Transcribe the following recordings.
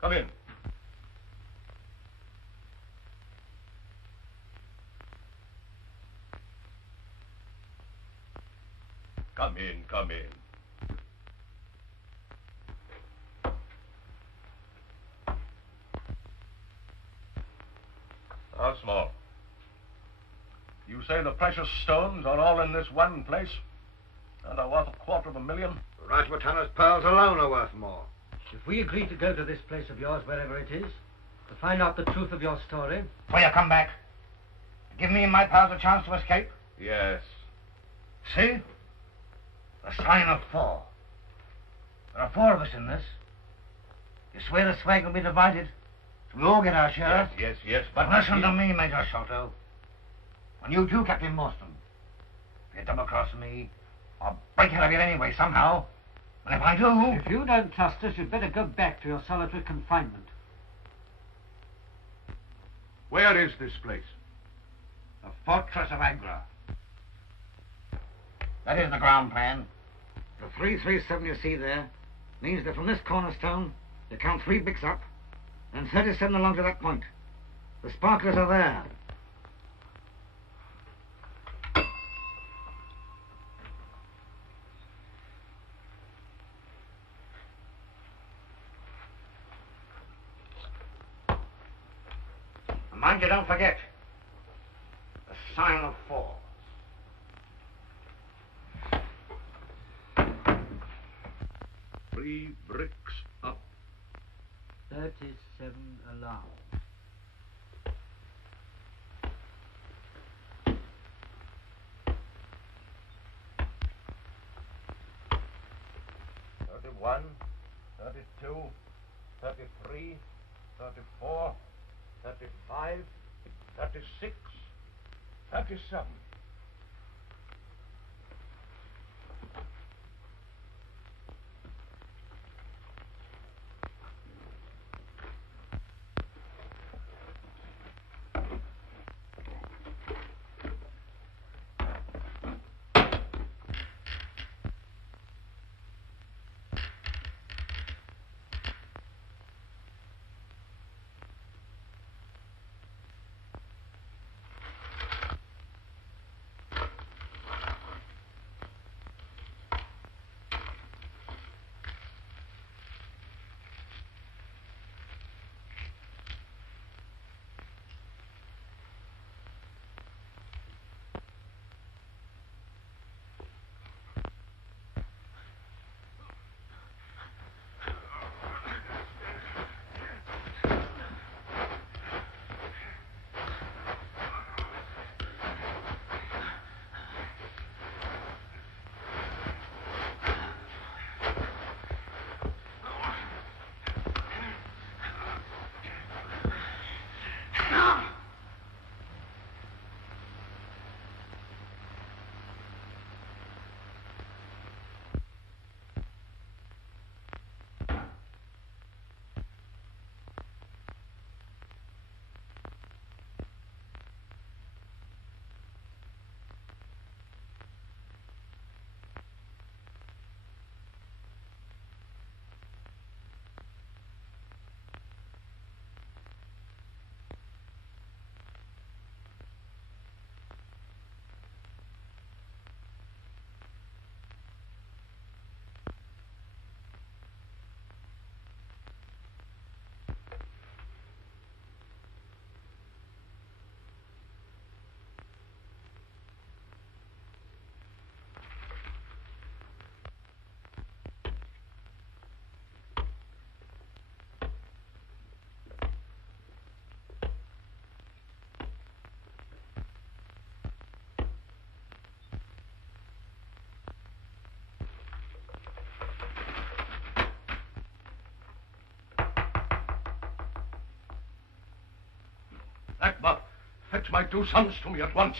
Come in. Come in, come in. How small? You say the precious stones are all in this one place? And are worth $250,000? Rajputanna's pearls alone are worth more. If we agree to go to this place of yours, wherever it is, to find out the truth of your story... Will you come back? Give me and my pals a chance to escape? Yes. See? The sign of 4. There are 4 of us in this. You swear the swag will be divided? So we all get our share? Yes. But listen to me, Major Sholto. And you too, Captain Morstan. If you double-cross me, I'll break out of here anyway, somehow. And if I do... If you don't trust us, you'd better go back to your solitary confinement. Where is this place? The fortress of Agra. That is the ground plan. The 337 you see there means that from this cornerstone, you count 3 bricks up, and 37 along to that point. The sparklers are there. Mind you don't forget, the sign of 4. Three bricks up. 37 along. $31, $32, $33, $34, $35, $36, $37. Akbar, fetch my 2 sons to me at once.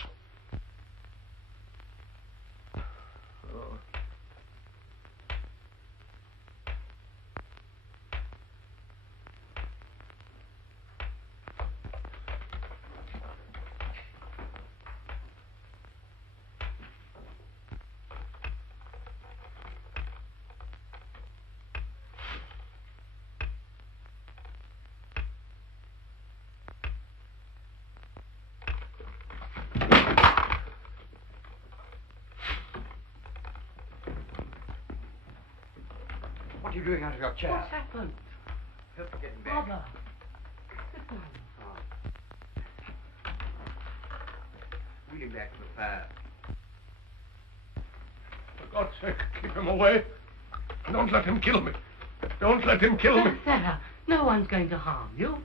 you doing out of your chair? What's happened? Help me getting back. Father. Sit down. Wheel him back to the fire. For God's sake, keep him away. Don't let him kill me. Don't let him kill me. Sarah, no one's going to harm you.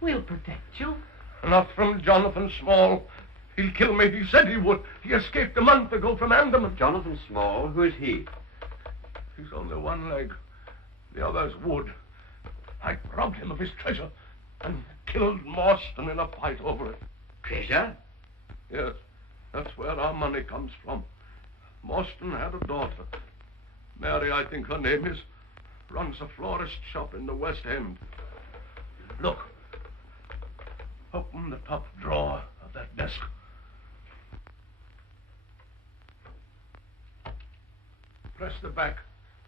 We'll protect you. Not from Jonathan Small. He'll kill me. He said he would. He escaped a month ago from Andaman. Jonathan Small? Who is he? He's only one leg. The other's wood. I robbed him of his treasure and killed Morstan in a fight over it. Treasure? Yes, that's where our money comes from. Morstan had a daughter. Mary, I think her name is, runs a florist shop in the West End. Look. Open the top drawer of that desk. Press the back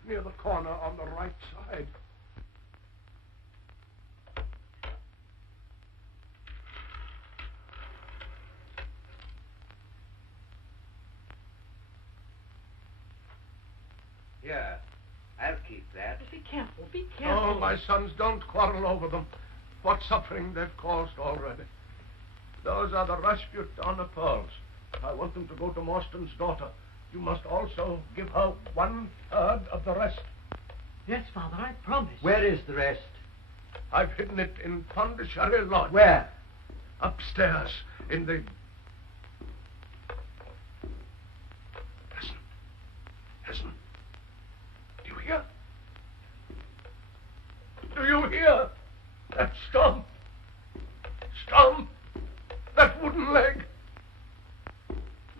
near the corner on the right side. Here. I'll keep that. Be careful, be careful. Oh, my sons, don't quarrel over them. What suffering they've caused already. Those are the Rasputin pearls. I want them to go to Morstan's daughter. You must also give her 1/3 of the rest. Yes, Father, I promise. Where is the rest? I've hidden it in Pondicherry Lodge. Where? Upstairs, in the... Listen. Listen. Do you hear? Do you hear? That stump. Stump. That wooden leg.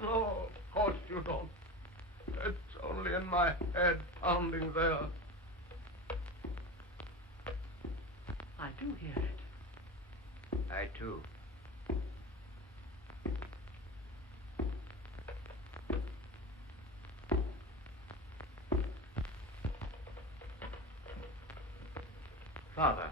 No, of course you don't. It's only in my head pounding there. I do hear it. I too. Father.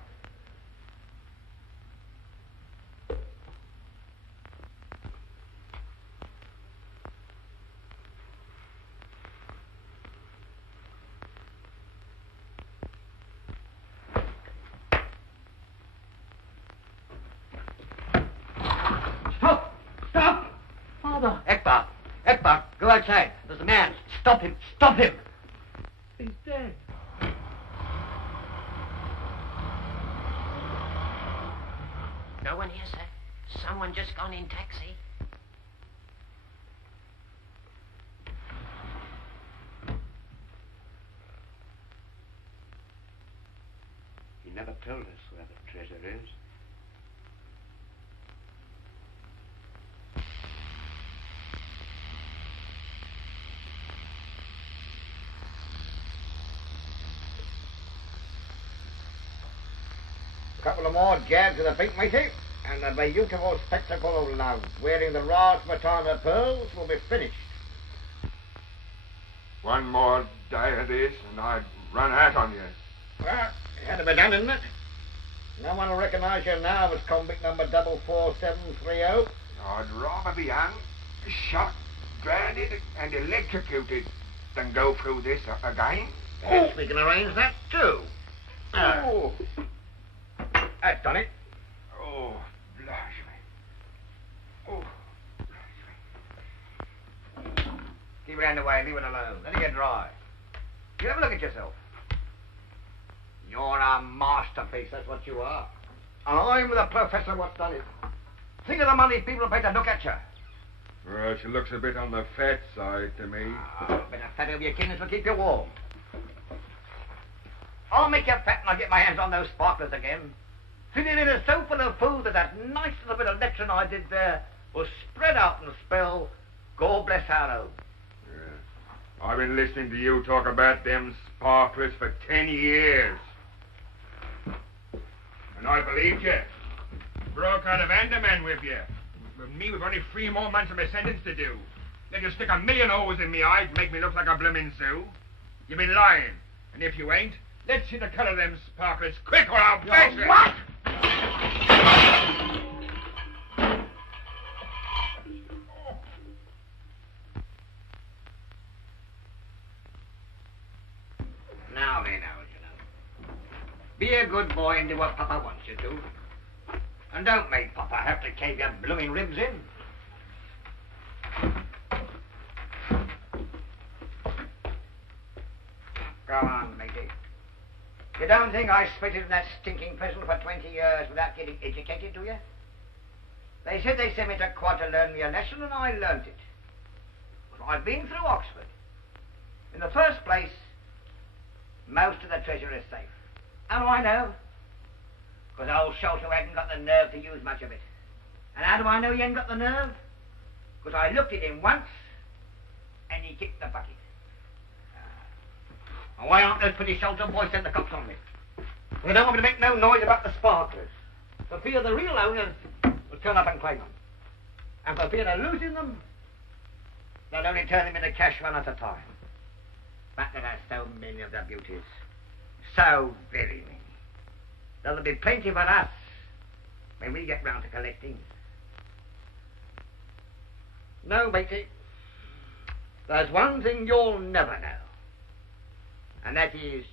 Stop! Stop! Father! Ekbar! Ekbar! Go outside. There's a man. Stop him! Stop him! He's dead. No one here, sir. Someone just gone in taxi. He never told us where the treasure is. A couple of more jabs of the feet, matey, and the beautiful spectacle of love, wearing the Rasputin pearls, will be finished. One more day of this, and I'd run out on you. Well, it had to be done, didn't it? No one will recognize you now as convict number 44730. I'd rather be hung, shot, drowned, and electrocuted than go through this again. Yes, we can arrange that, too. Oh, That's done it. oh, blush me. Oh, Keep it underway. Leave it alone. Let it get dry. You have a look at yourself. You're a masterpiece. That's what you are. And I'm the professor what's done it. Think of the money people pay to look at you. well, she looks a bit on the fat side to me. Oh, a bit of fat over your kidneys will keep you warm. I'll make you fat and I'll get my hands on those sparklers again. Sitting in a so full of food that nice little bit of lecturing I did there will spread out and spell, God bless our own. Yeah. I've been listening to you talk about them sparklers for 10 years. And I believed you. Broke out of Andaman with you. With me, we've only 3 more months of my sentence to do. Then you stick a million holes in me eyes and make me look like a bloomin' Sioux. You've been lying. And if you ain't, let's see the color of them sparklers quick or I'll bash you. What? Now they know, you know. Be a good boy and do what Papa wants you to. And don't make Papa have to cave your blooming ribs in. Go on, matey. You don't think I spitted in that stinking prison for 20 years without getting educated, do you? They said they sent me to quad to learn me a lesson, and I learnt it. But I've been through Oxford. In the first place, most of the treasure is safe. How do I know? Because old Sholto hadn't got the nerve to use much of it. And how do I know he hadn't got the nerve? Because I looked at him once, and he kicked the bucket. And why aren't those pretty Sholto boys sent the cops on me? They don't want me to make no noise about the sparklers. For fear the real owners will turn up and claim them. And for fear of losing them, they'll only turn them into cash one at a time. But there are so many of the beauties. So very many. There'll be plenty for us when we get round to collecting. No, matey. There's one thing you'll never know. And that is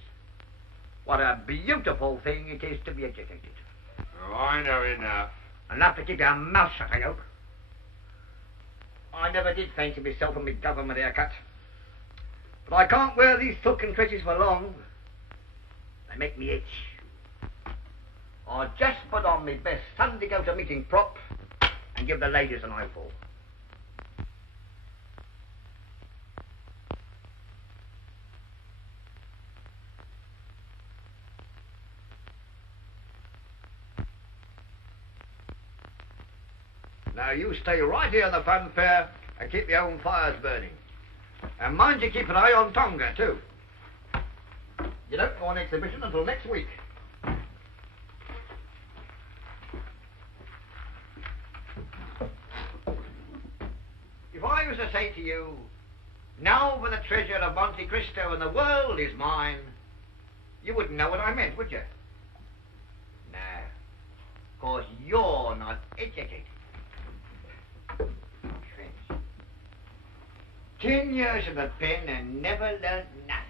what a beautiful thing it is to be educated. Oh, I know enough. Enough to keep your mouth shut, I hope. I never did fancy myself in my government haircut. But I can't wear these silken tresses for long. They make me itch. I'll just put on my best Sunday go-to-meeting prop and give the ladies an eyeful. Now you stay right here in the funfair and keep your own fires burning. And mind you keep an eye on Tonga, too. You don't go on exhibition until next week. If I was to say to you, now for the treasure of Monte Cristo and the world is mine, you wouldn't know what I meant, would you? No, 'cause you're not educated. 10 years in the pen and never learned nothing.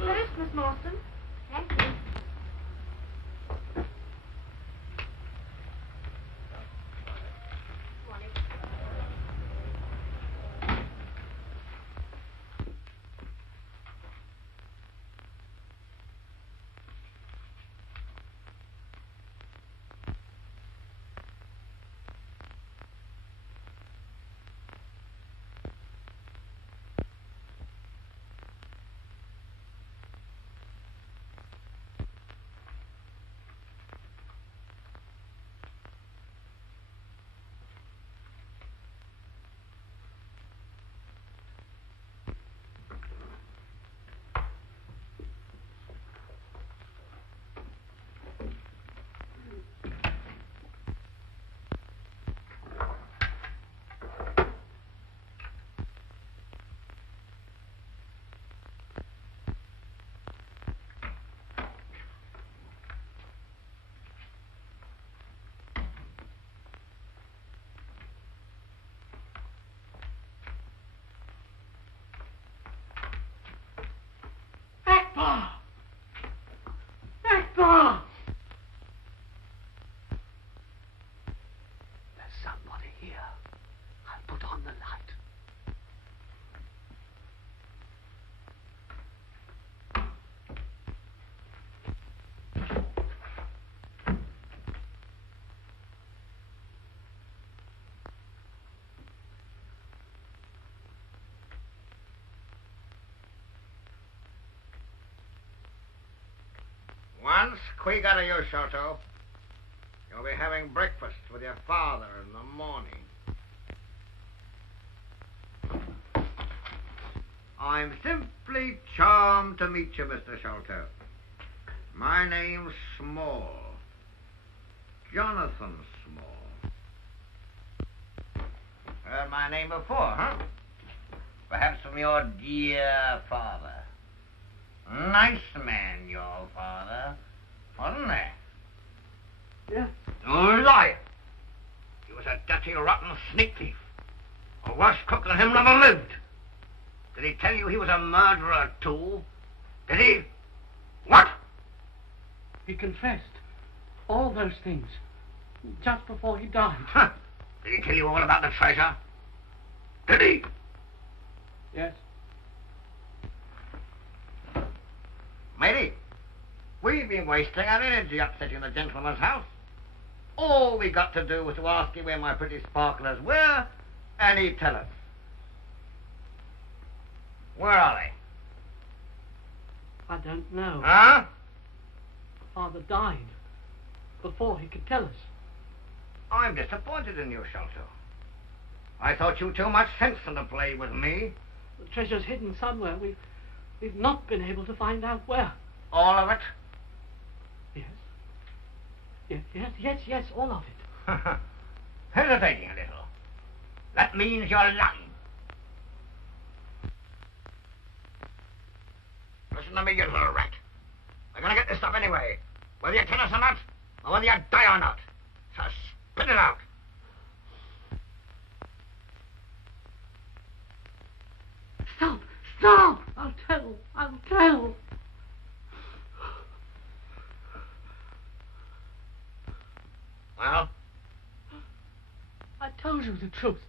First, Miss Mawson. Thank you. Akbar! There's somebody here. I'll put on the light. Once quick out of you, Sholto. You'll be having breakfast with your father in the morning. I'm simply charmed to meet you, Mr. Sholto. My name's Small. Jonathan Small. Heard my name before, huh? Perhaps from your dear father. Nice man, your father, wasn't he? Yes. You liar! He was a dirty, rotten sneak thief. A worse cook than him never lived. Did he tell you he was a murderer, too? Did he? What? He confessed all those things just before he died. Huh. Did he tell you all about the treasure? Did he? Yes. Matey, we've been wasting our energy upsetting the gentleman's house. All we got to do was to ask him where my pretty sparklers were, and he'd tell us. Where are they? I don't know. Huh? Father died before he could tell us. I'm disappointed in you, Sholto. I thought you too much sense to play with me. The treasure's hidden somewhere. We've not been able to find out where. All of it? Yes, all of it. Hesitating a little. That means you're lying. Listen to me, you little rat. We're going to get this stuff anyway. Whether you tell us or not, or whether you die or not. So spit it out. Stop! I'll tell. Well? I told you the truth.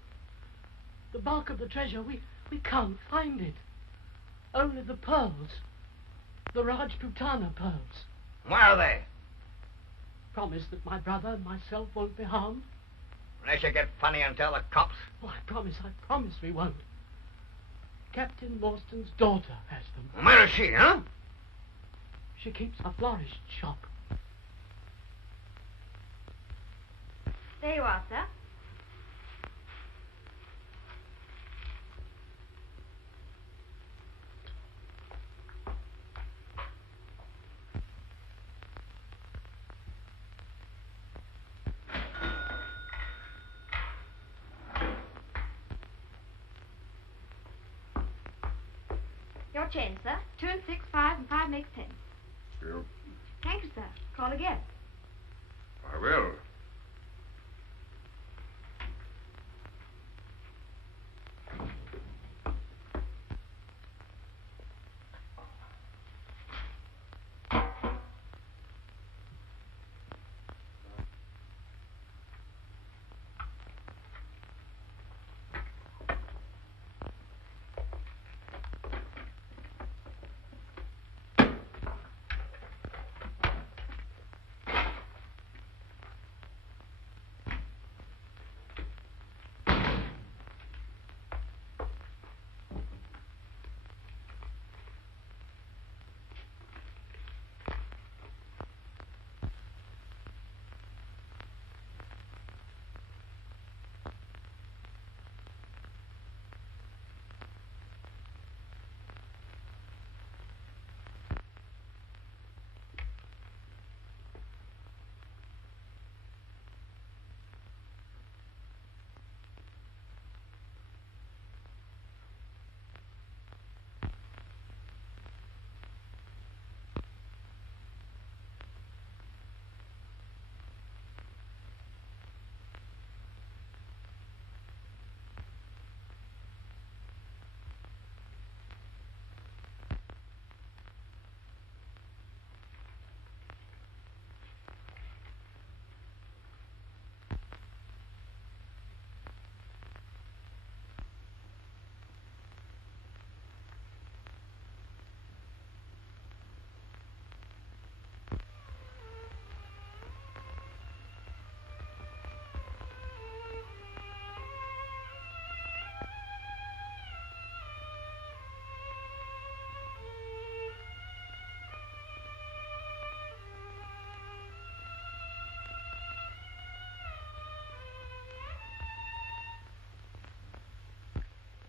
The bulk of the treasure, we can't find it. Only the pearls. The Rajputana pearls. Where are they? Promise that my brother and myself won't be harmed. Unless you get funny and tell the cops. Oh, I promise we won't. Captain Morstan's daughter has them. Where is she, huh? She keeps a florist shop. There you are, sir. Your change, sir. 2 and 6, 5, and 5 makes 10. You. Thank you, sir. Call again. I will.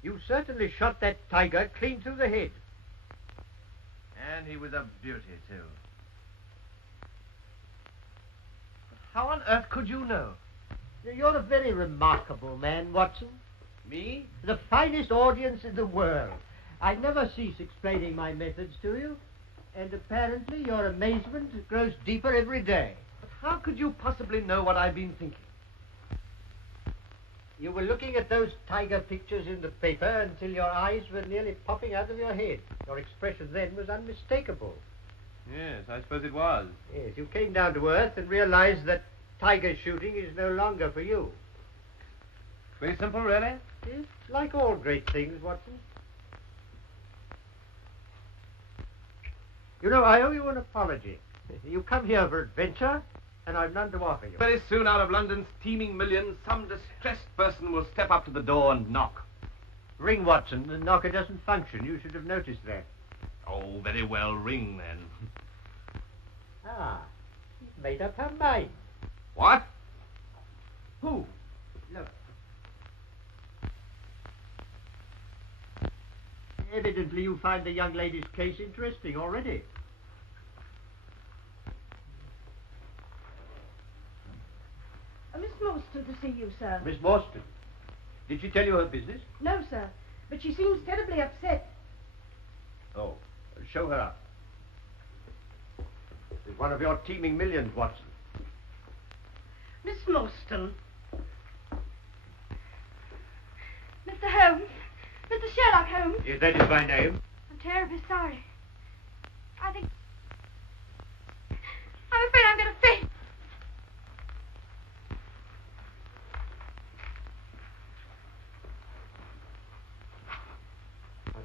You certainly shot that tiger clean through the head. And he was a beauty, too. How on earth could you know? You're a very remarkable man, Watson. Me? The finest audience in the world. I never cease explaining my methods to you, and apparently your amazement grows deeper every day. But how could you possibly know what I've been thinking? You were looking at those tiger pictures in the paper until your eyes were nearly popping out of your head. Your expression then was unmistakable. Yes, I suppose it was. Yes, you came down to earth and realized that tiger shooting is no longer for you. Very simple, really? Yes, like all great things, Watson. You know, I owe you an apology. You come here for adventure, and I've none to offer you. Very soon, out of London's teeming millions, some distressed person will step up to the door and knock. Ring, Watson. The knocker doesn't function. You should have noticed that. Oh, very well, ring then. Ah, she's made up her mind. What? Who? Look. Evidently you find the young lady's case interesting already. Miss Morstan to see you, sir. Miss Morstan? Did she tell you her business? No, sir. But she seems terribly upset. Oh, show her up. It's one of your teeming millions, Watson. Miss Morstan. Mr. Holmes. Mr. Sherlock Holmes. Yes, that is my name. I'm terribly sorry. I'm afraid I'm going to faint.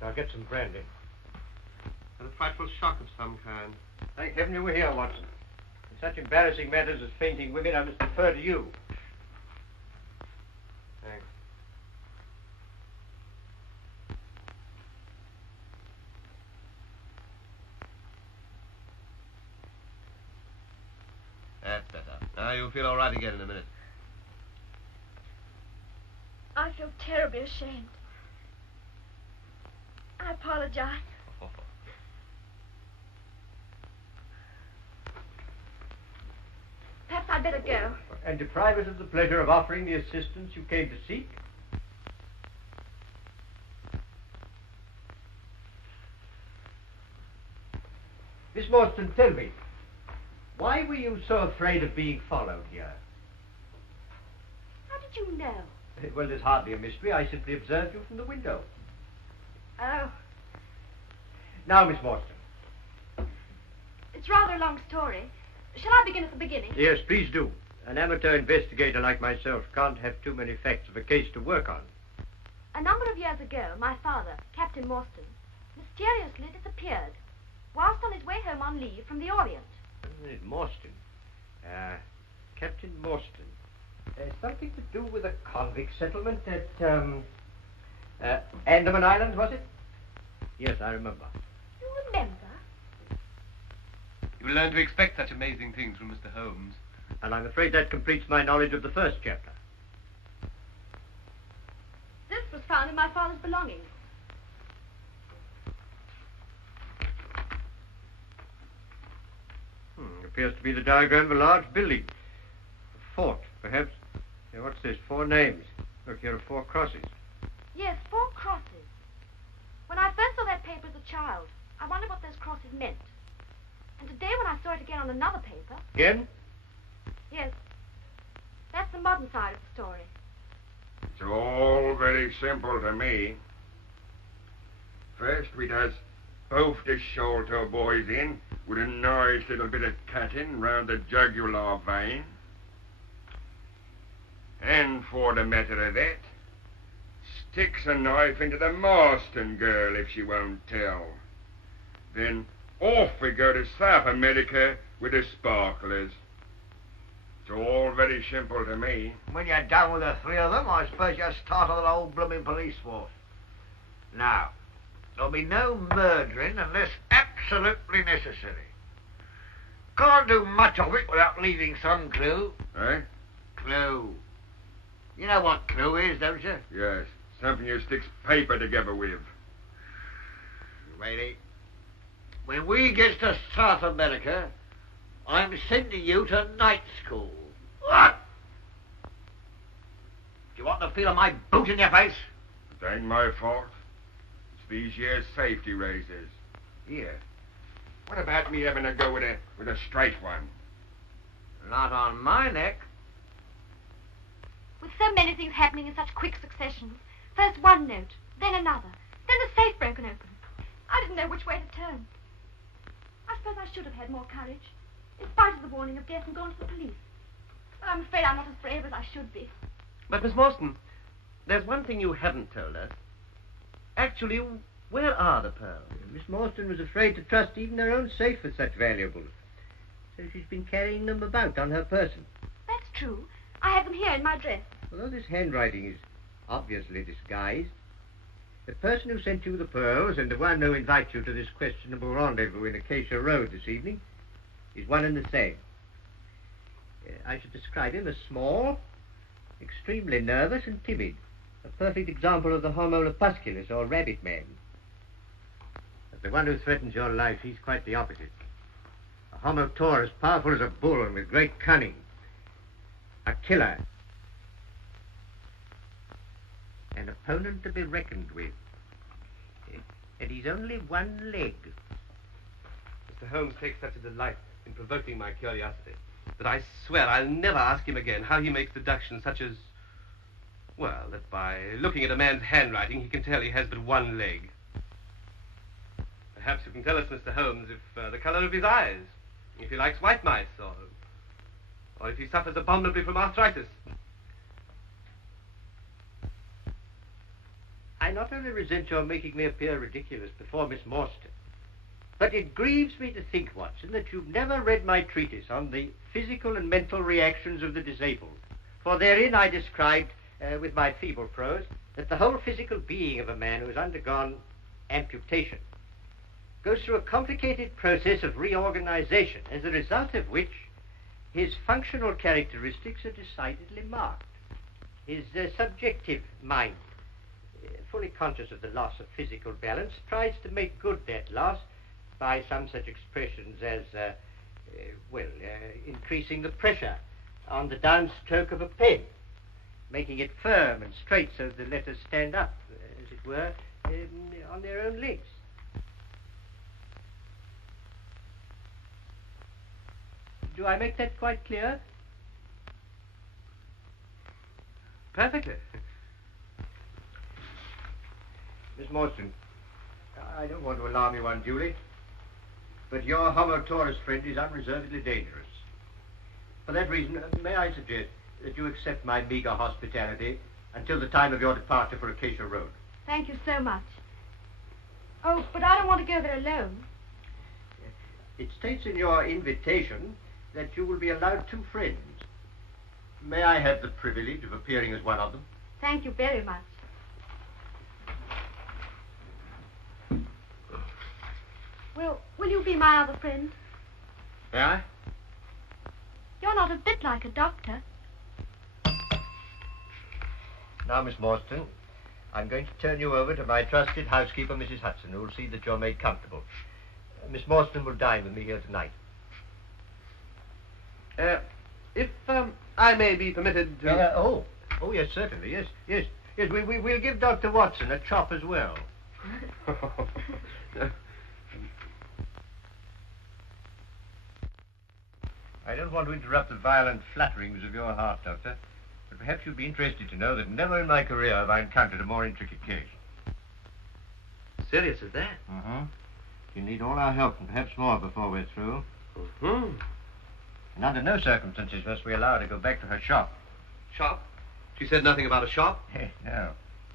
I'll get some brandy. And a frightful shock of some kind. Thank heaven you were here, Watson. In such embarrassing matters as fainting women, I must defer to you. Thanks. That's better. Now you'll feel all right again in a minute. I feel terribly ashamed. I apologize. Perhaps I'd better go. And deprive us of the pleasure of offering the assistance you came to seek? Miss Morstan, tell me, why were you so afraid of being followed here? How did you know? Well, there's hardly a mystery. I simply observed you from the window. Oh, Now, Miss Morstan. it's rather a long story. Shall I begin at the beginning? Yes, please do. An amateur investigator like myself can't have too many facts of a case to work on. A number of years ago, my father, Captain Morstan, mysteriously disappeared whilst on his way home on leave from the Orient. Morstan. Captain Morstan. Something to do with a convict settlement at Andaman Island, was it? Yes, I remember. You remember? You learn to expect such amazing things from Mr. Holmes. And I'm afraid that completes my knowledge of the first chapter. This was found in my father's belongings. Appears to be the diagram of a large building. A fort, perhaps. Here, what's this? 4 names. Look, here are 4 crosses. Yes, 4 crosses. When I first saw that paper as a child, I wondered what those crosses meant. And today when I saw it again on another paper... Again? Yes. That's the modern side of the story. It's all very simple to me. First, we does both the Sholto boys in with a nice little bit of cutting round the jugular vein. And for the matter of that, sticks a knife into the Morstan girl if she won't tell. Then off we go to South America with the sparklers. It's all very simple to me. When you're done with the 3 of them, I suppose you start on the old blooming police force. Now, there'll be no murdering unless absolutely necessary. Can't do much of it without leaving some clue. Eh? Clue. You know what clue is, don't you? Yes, something you sticks paper together with. Ready? When we get to South America, I'm sending you to night school. What? Do you want the feel of my boot in your face? It ain't my fault. It's these years safety razors. Here. What about me having a go with a straight one? Not on my neck. With so many things happening in such quick succession, first one note, then another, then the safe broken open. I didn't know which way to turn. I suppose I should have had more courage, in spite of the warning of death and gone to the police. But I'm afraid I'm not as brave as I should be. But, Miss Morstan, there's one thing you haven't told us. Actually, where are the pearls? Miss Morstan was afraid to trust even her own safe with such valuables. So she's been carrying them about on her person. That's true. I have them here in my dress. Although this handwriting is obviously disguised, the person who sent you the pearls and the one who invites you to this questionable rendezvous in Acacia Road this evening is one and the same. I should describe him as small, extremely nervous and timid, a perfect example of the Homo lepusculus, or rabbit man. But the one who threatens your life, he's quite the opposite. A Homo taurus, powerful as a bull and with great cunning. A killer. An opponent to be reckoned with. And he's only one leg. Mr. Holmes takes such a delight in provoking my curiosity that I swear I'll never ask him again how he makes deductions such as, well, that by looking at a man's handwriting he can tell he has but one leg. Perhaps you can tell us, Mr. Holmes, if the color of his eyes, if he likes white mice, or if he suffers abominably from arthritis. I not only resent your making me appear ridiculous before Miss Morstan, but it grieves me to think, Watson, that you've never read my treatise on the physical and mental reactions of the disabled. For therein I described, with my feeble prose, that the whole physical being of a man who has undergone amputation goes through a complicated process of reorganization, as a result of which his functional characteristics are decidedly marked. His subjective mind, fully conscious of the loss of physical balance, tries to make good that loss by some such expressions as, increasing the pressure on the downstroke of a pen, making it firm and straight so the letters stand up, as it were, on their own legs. Do I make that quite clear? Perfectly. Miss Morstan, I don't want to alarm you unduly, but your Homo taurus friend is unreservedly dangerous. For that reason, may I suggest that you accept my meager hospitality until the time of your departure for Acacia Road? Thank you so much. Oh, but I don't want to go there alone. It states in your invitation that you will be allowed 2 friends. May I have the privilege of appearing as one of them? Thank you very much. Well, will you be my other friend? May I? You're not a bit like a doctor. Now, Miss Morstan, I'm going to turn you over to my trusted housekeeper, Mrs. Hudson, who will see that you're made comfortable. Miss Morstan will dine with me here tonight. If I may be permitted to... Oh, yes, certainly, yes. We'll give Dr. Watson a chop as well. I don't want to interrupt the violent flutterings of your heart, Doctor, but perhaps you'd be interested to know that never in my career have I encountered a more intricate case. Serious as that? Mm-hmm. You need all our help, and perhaps more before we're through. Mm-hmm. And under no circumstances must we allow her to go back to her shop. Shop? She said nothing about a shop? No,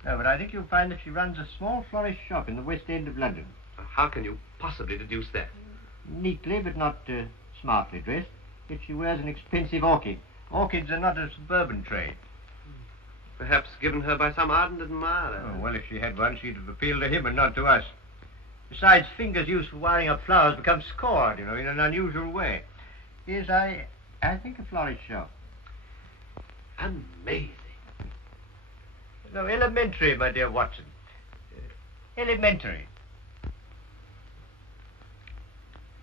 but I think you'll find that she runs a small florist shop in the West End of London. How can you possibly deduce that? Neatly, but not smartly dressed. Yet she wears an expensive orchid. Orchids are not a suburban trade. Perhaps given her by some ardent admirer. Oh, well, if she had one, she'd have appealed to him and not to us. Besides, fingers used for wiring up flowers become scored, in an unusual way. Yes, I think a florist shop. Amazing. No, elementary, my dear Watson. Elementary.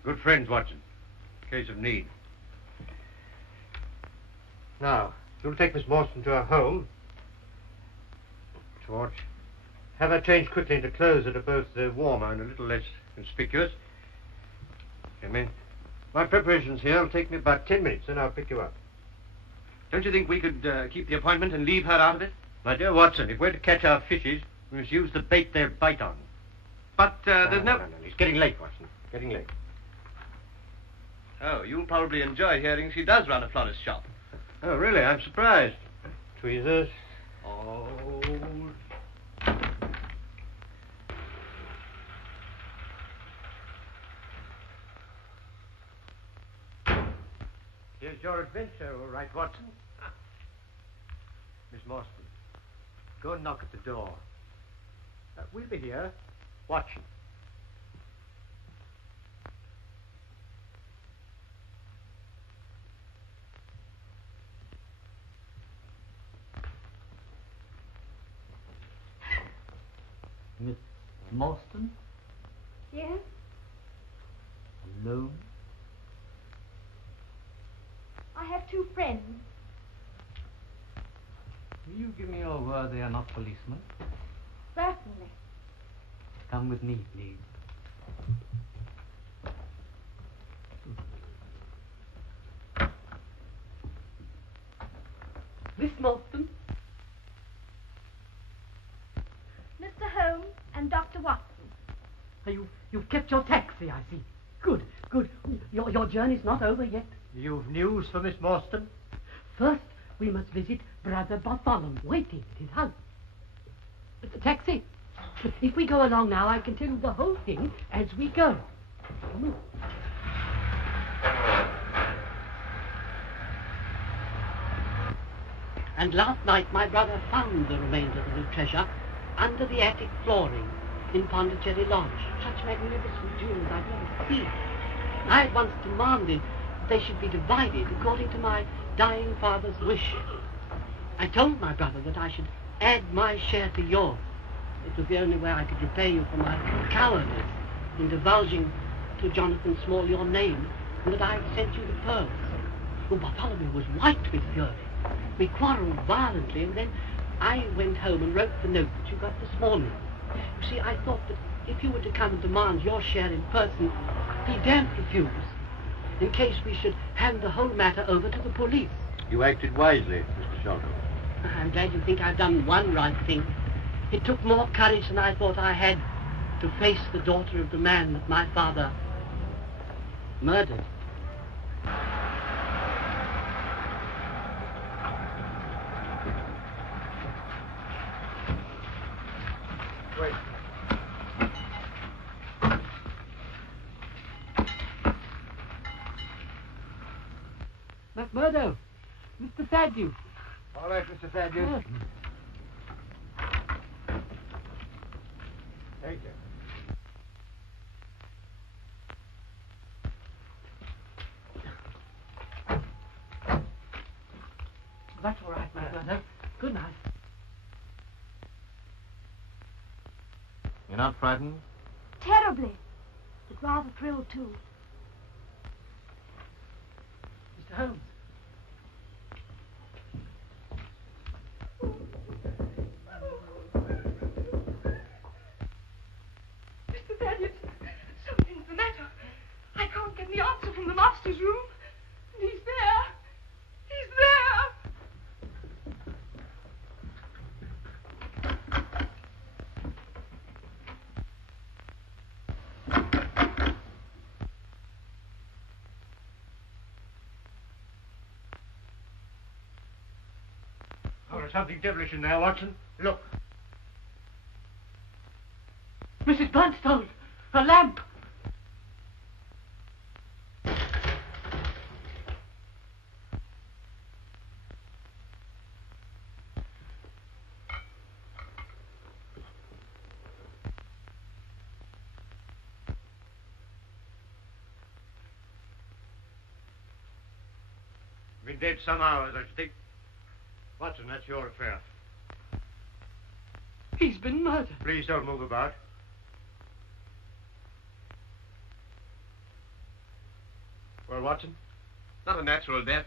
Good friends, Watson. Case of need. Now, you'll take Miss Morstan to her home. Torch. have her changed quickly into clothes that are both warmer and a little less conspicuous. Come in. My preparations here will take me about 10 minutes, then I'll pick you up. Don't you think we could keep the appointment and leave her out of it? My dear Watson, if we're to catch our fishes, we must use the bait they'll bite on. But there's no... No. It's getting late, Watson. Getting late. Oh, you'll probably enjoy hearing she does run a florist's shop. Oh, really? I'm surprised. Tweezers. Oh... Here's your adventure, all right, Watson. Miss Morstan, go and knock at the door. We'll be here, watching. Miss Morstan? Yes? Alone? I have 2 friends. Will you give me your word they are not policemen? Certainly. Come with me, please. Miss Morstan? Mr. Holmes and Dr. Watson. You've kept your taxi, I see. Good. Your journey's not over yet. You've news for Miss Morstan? First, we must visit Brother Bartholomew, waiting at his house. Taxi. If we go along now, I can tell you the whole thing as we go. Come on. And last night, my brother found the remainder of the treasure under the attic flooring in Pondicherry Lodge. Such magnificent jewels I've never seen. I at once demanded that they should be divided according to my dying father's wish. I told my brother that I should add my share to yours. It was the only way I could repay you for my cowardice in divulging to Jonathan Small your name and that I had sent you the pearls. Well, Bartholomew was white with fury. We quarreled violently, and then I went home and wrote the note that you got this morning. You see, I thought that if you were to come and demand your share in person, he daren't refuse, in case we should hand the whole matter over to the police. You acted wisely, Mr. Sholto. I'm glad you think I've done one right thing. It took more courage than I thought I had to face the daughter of the man that my father murdered. Wait. McMurdo, Mr. Thaddeus. All right, Mr. Thaddeus. Yes. Thank you. That's all right, McMurdo. Good night. You're not frightened? Terribly. But rather thrilled, too. Mr. Holmes. Mr. Thaddeus, something's the matter. I can't get the answer from the master's room. And he's there. He's there. Oh, there's something devilish in there, Watson. Look. Mrs. Bernstone, a lamp. Been dead some hours, I should think. Watson, that's your affair. He's been murdered. Please don't move about. Well, Watson? Not a natural death.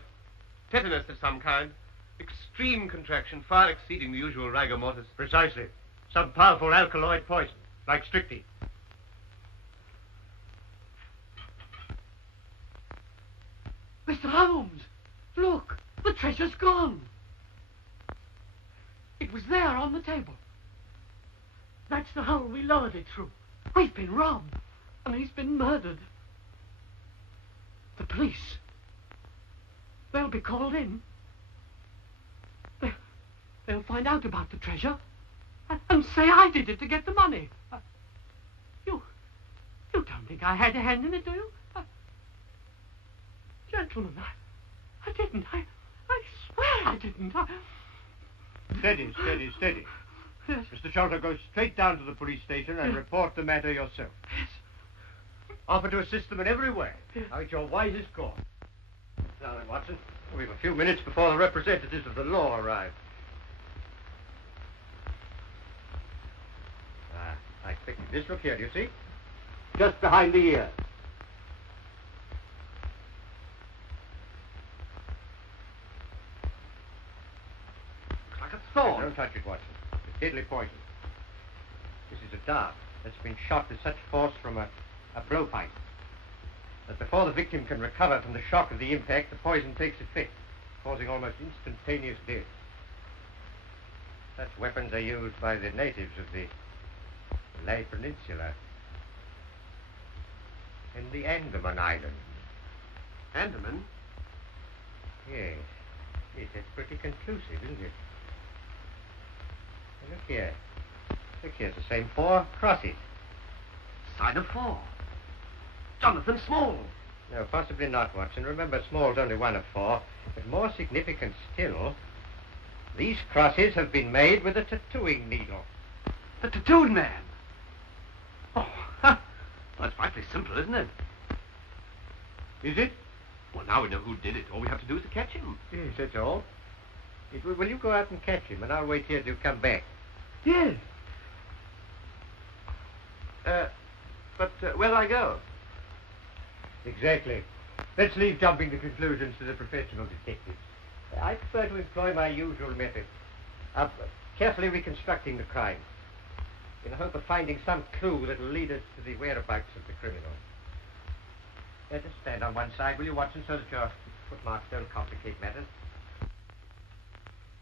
Tetanus of some kind. Extreme contraction, far exceeding the usual rigor mortis. Precisely. Some powerful alkaloid poison, like strychnine. Mr. Holmes, look, the treasure's gone. It was there on the table. That's the hole we lowered it through. We've been robbed, and he's been murdered. The police. They'll be called in. They'll find out about the treasure and say I did it to get the money. You don't think I had a hand in it, do you? Gentlemen, I didn't. I swear I didn't. Steady, steady, steady. Yes. Mr. Sholto, go straight down to the police station and report the matter yourself. Yes. Offer to assist them in every way. Yes. Now, it's your wisest course. Now then, Watson, we have a few minutes before the representatives of the law arrive. I expected this. Look here, do you see? Just behind the ear. Like a thorn. Don't touch it, Watson. It's deadly poison. This is a dart that's been shot with such force from a blowpipe that before the victim can recover from the shock of the impact, the poison takes effect, causing almost instantaneous death. Such weapons are used by the natives of the Malay Peninsula and the Andaman Islands. Andaman? Yes. Yes, that's pretty conclusive, isn't it? Now, look here. Look here, it's the same 4 crosses. Sign of 4. Jonathan Small. No, possibly not, Watson. Remember, Small's only one of 4. But more significant still, these crosses have been made with a tattooing needle. The tattooed man. Oh, well, that's frightfully simple, isn't it? Is it? Well, now we know who did it. All we have to do is to catch him. Yes, that's all. Will you go out and catch him, and I'll wait here till you come back? Yes. But where'll I go? Exactly. Let's leave jumping to conclusions to the professional detectives. I prefer to employ my usual method of carefully reconstructing the crime in the hope of finding some clue that will lead us to the whereabouts of the criminal. Let us stand on one side, will you, Watson, so that your footmarks don't complicate matters.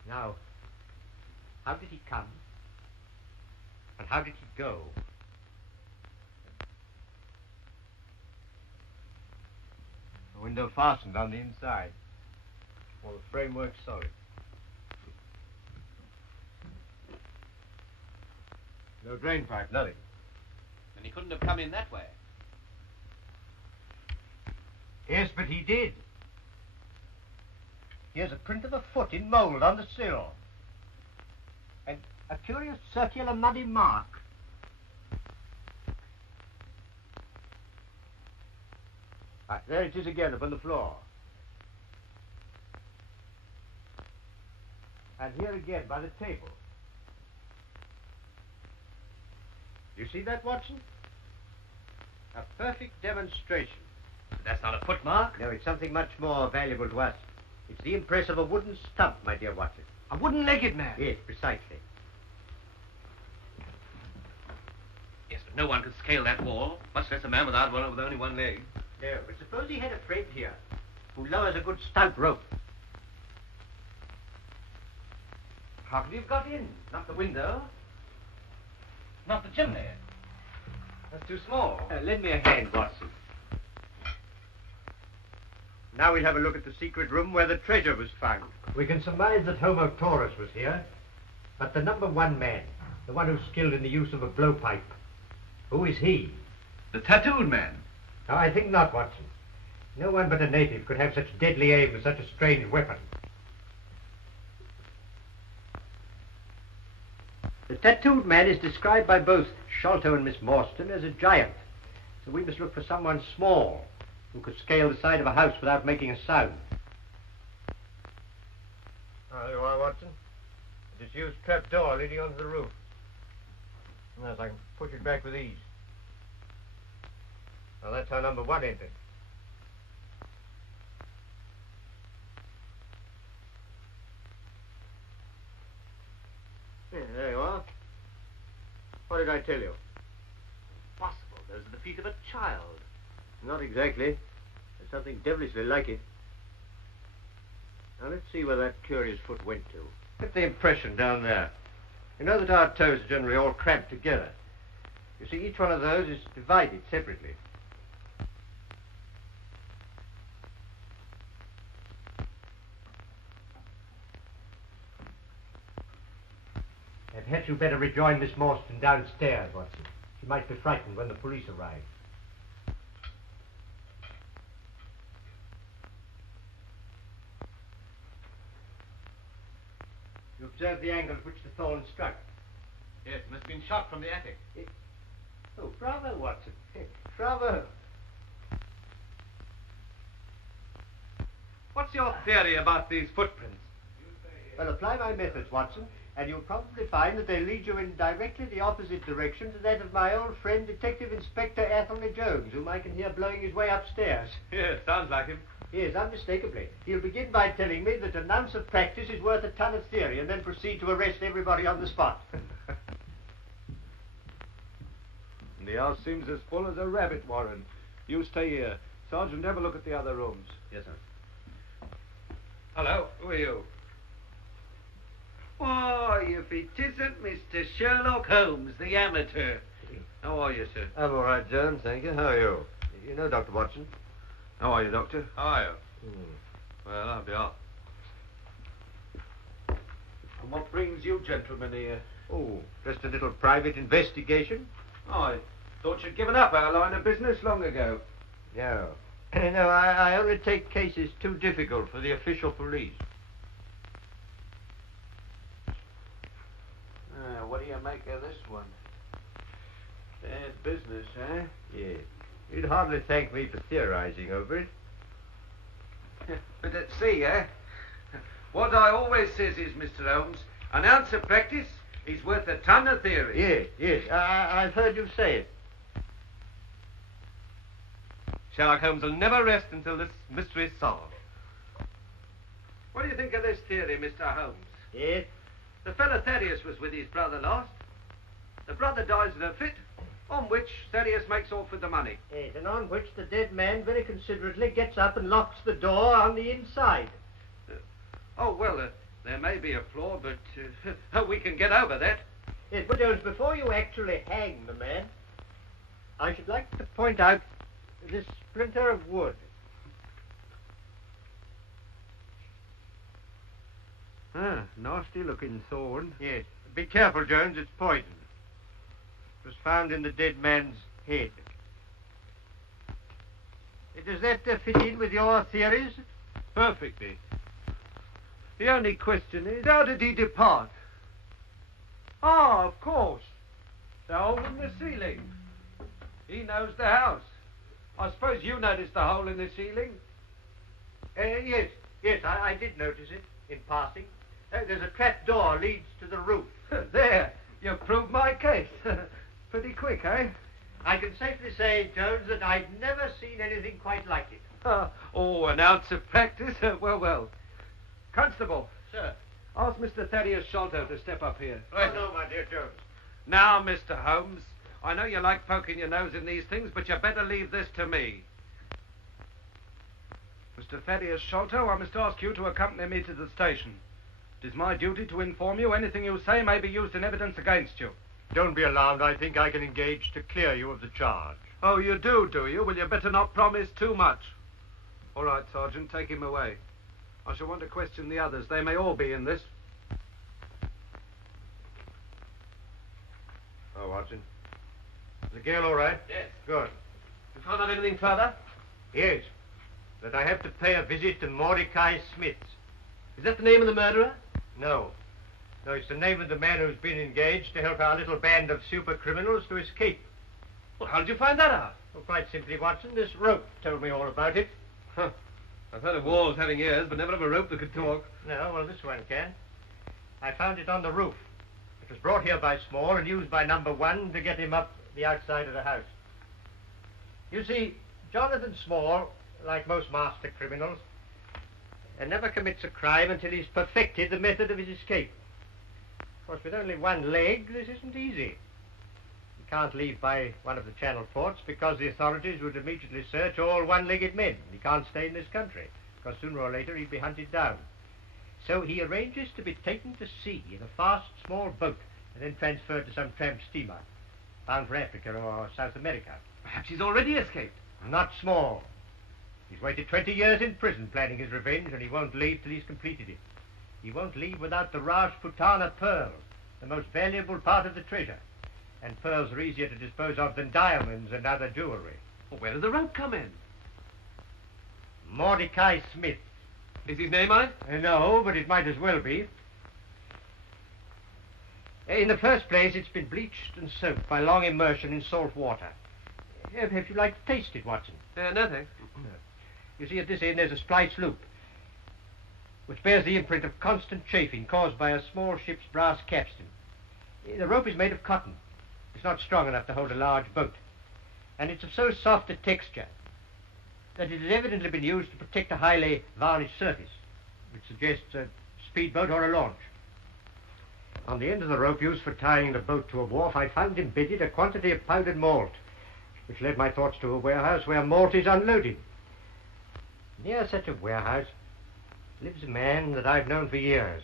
Now, how did he come? And how did he go? The window fastened on the inside. All the framework's solid. No drain pipe, nothing. Then he couldn't have come in that way. Yes, but he did. Here's a print of a foot in mold on the sill. And a curious circular muddy mark. Ah, there it is again upon the floor. And here again by the table. You see that, Watson? A perfect demonstration. But that's not a footmark. No, it's something much more valuable to us. It's the impress of a wooden stump, my dear Watson. A wooden-legged man. Yes, precisely. Yes, but no one could scale that wall, much less a man with only one leg. No, but suppose he had a friend here who lowers a good stout rope. How could he have got in? Not the window. Not the chimney. That's too small. Lend me a hand, Watson. Now we'll have a look at the secret room where the treasure was found. We can surmise that Homo Taurus was here, but the number 1 man, the one who's skilled in the use of a blowpipe, who is he? The tattooed man. No, I think not, Watson. No one but a native could have such deadly aim with such a strange weapon. The tattooed man is described by both Sholto and Miss Morstan as a giant, so we must look for someone small who could scale the side of a house without making a sound. Oh, there you are, Watson. A disused trap door leading onto the roof. Yes, I can push it back with ease. Now, that's how number 1 entered. Yeah, there you are. What did I tell you? Possible. Those are the feet of a child. Not exactly. There's something devilishly like it. Now, let's see where that curious foot went to. Get the impression down there. You know that our toes are generally all cramped together. You see, each one of those is divided separately. Perhaps you'd better rejoin Miss Morstan downstairs, Watson. She might be frightened when the police arrive. You observe the angle at which the thorn struck? Yes, it must have been shot from the attic. Oh, bravo, Watson. Bravo. What's your theory about these footprints? Well, apply my methods, Watson, and you'll probably find that they lead you in directly the opposite direction to that of my old friend, Detective Inspector Athelney Jones, whom I can hear blowing his way upstairs. Yes, sounds like him. Yes, unmistakably. He'll begin by telling me that an ounce of practice is worth a ton of theory, and then proceed to arrest everybody on the spot. The house seems as full as a rabbit warren. You stay here. Sergeant, have a look at the other rooms. Yes, sir. Hello, who are you? Why, if it isn't Mr. Sherlock Holmes, the amateur. How are you, sir? I'm all right, Jones, thank you. How are you? You know Dr. Watson? How are you, Doctor? How are you? Well, I'll be off. And what brings you gentlemen here? Oh, just a little private investigation. I thought you'd given up our line of business long ago. No. No, I only take cases too difficult for the official police. What do you make of this one? Bad business, eh? Yes. You'd hardly thank me for theorizing over it. But at sea, eh? What I always says is, Mr. Holmes, an ounce of practice is worth a ton of theory. Yes, yes. I've heard you say it. Sherlock Holmes will never rest until this mystery is solved. What do you think of this theory, Mr. Holmes? Yes? The fellow Thaddeus was with his brother last. The brother dies in a fit, on which Thaddeus makes off with the money. Yes, and on which the dead man very considerately gets up and locks the door on the inside. There may be a flaw, but we can get over that. Yes, but Jones, before you actually hang the man, I should like to point out this splinter of wood. Nasty looking thorn. Yes. Be careful, Jones, it's poison. It was found in the dead man's head. Does that fit in with your theories? Perfectly. The only question is, how did he depart? Ah, of course. The hole in the ceiling. He knows the house. I suppose you noticed the hole in the ceiling? Yes, I did notice it, in passing. There's a trap door leads to the roof. There, you've proved my case. Pretty quick, eh? I can safely say, Jones, that I've never seen anything quite like it. An ounce of practice? Well. Constable. Sir. Ask Mr. Thaddeus Sholto to step up here. Right. Oh, no, my dear Jones. Now, Mr. Holmes, I know you like poking your nose in these things, but you better leave this to me. Mr. Thaddeus Sholto, I must ask you to accompany me to the station. It is my duty to inform you anything you say may be used in evidence against you. Don't be alarmed. I think I can engage to clear you of the charge. Oh, you do you? Well, you better not promise too much. All right, Sergeant, take him away. I shall want to question the others. They may all be in this. Oh, Watson. Is the girl all right? Yes. Good. You found out anything further? Yes. But I have to pay a visit to Mordecai Smith's. Is that the name of the murderer? No. No, it's the name of the man who's been engaged to help our little band of super criminals to escape. Well, how did you find that out? Well, quite simply, Watson, this rope told me all about it. Huh. I've heard of walls having ears, but never of a rope that could talk. No, well, this one can. I found it on the roof. It was brought here by Small and used by number 1 to get him up the outside of the house. You see, Jonathan Small, like most master criminals, never commits a crime until he's perfected the method of his escape. Of course, with only one leg, this isn't easy. can't leave by one of the Channel ports because the authorities would immediately search all one-legged men. He can't stay in this country because sooner or later he'd be hunted down. So he arranges to be taken to sea in a fast, small boat and then transferred to some tramp steamer bound for Africa or South America. Perhaps he's already escaped. Not small. He's waited 20 years in prison planning his revenge, and he won't leave till he's completed it. He won't leave without the Rajputana pearl, the most valuable part of the treasure. And pearls are easier to dispose of than diamonds and other jewelry. Well, where does the rope come in? Mordecai Smith. Is his name on it? No, but it might as well be. In the first place, it's been bleached and soaked by long immersion in salt water. Perhaps you'd like to taste it, Watson? No, thanks. You see, at this end there's a splice loop, which bears the imprint of constant chafing caused by a small ship's brass capstan. The rope is made of cotton. It's not strong enough to hold a large boat. And it's of so soft a texture that it has evidently been used to protect a highly varnished surface, which suggests a speedboat or a launch. On the end of the rope used for tying the boat to a wharf, I found embedded a quantity of powdered malt, which led my thoughts to a warehouse where malt is unloaded. Near such a warehouse lives a man that I've known for years,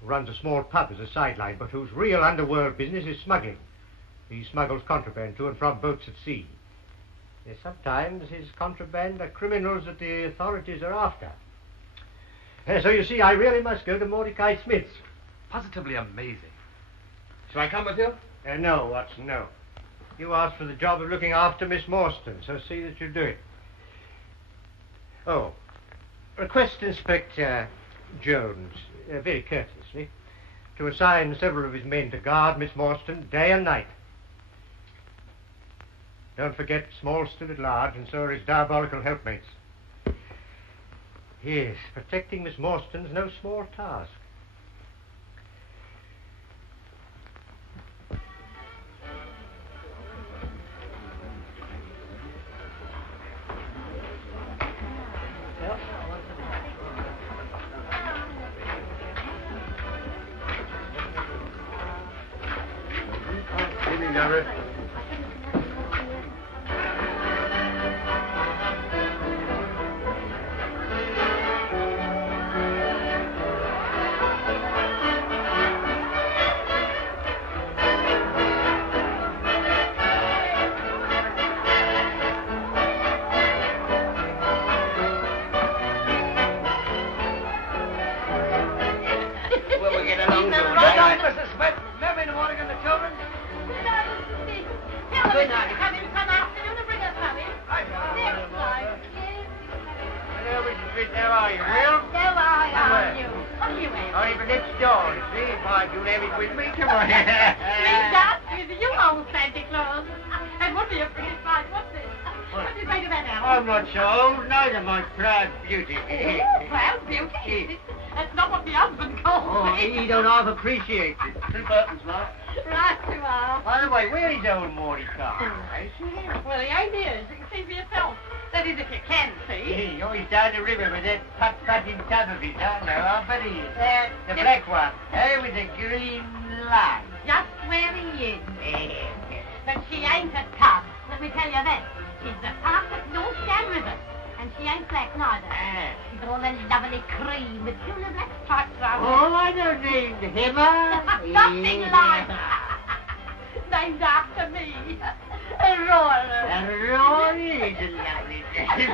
who runs a small pub as a sideline, but whose real underworld business is smuggling. He smuggles contraband to and from boats at sea. Sometimes his contraband are criminals that the authorities are after. So you see, I really must go to Mordecai Smith's. Positively amazing. Shall I come with you? No, Watson, no. You asked for the job of looking after Miss Morstan, so see that you do it. Oh, request Inspector Jones, very courteously, to assign several of his men to guard Miss Morstan day and night. Don't forget Small stood at large, and so are his diabolical helpmates. Yes, protecting Miss Morstan's no small task. Appreciate it. 2 buttons, Mark. Right you are. By the way, where is old Mordecai? Well, he ain't here, as you can see for yourself. That is, if you can see. Oh, he's down the river with that putt-putting tub of his, I know. I'll bet he is. The black one, with the green line. Just where he is. But she ain't a tub, let me tell you that. She's the perfect North Shan River. And she ain't black neither. She's all a lovely cream with 2 little black stripes around her. Oh, I don't name him. Nothing like named after me. Aurora. Aurora is a lovely name.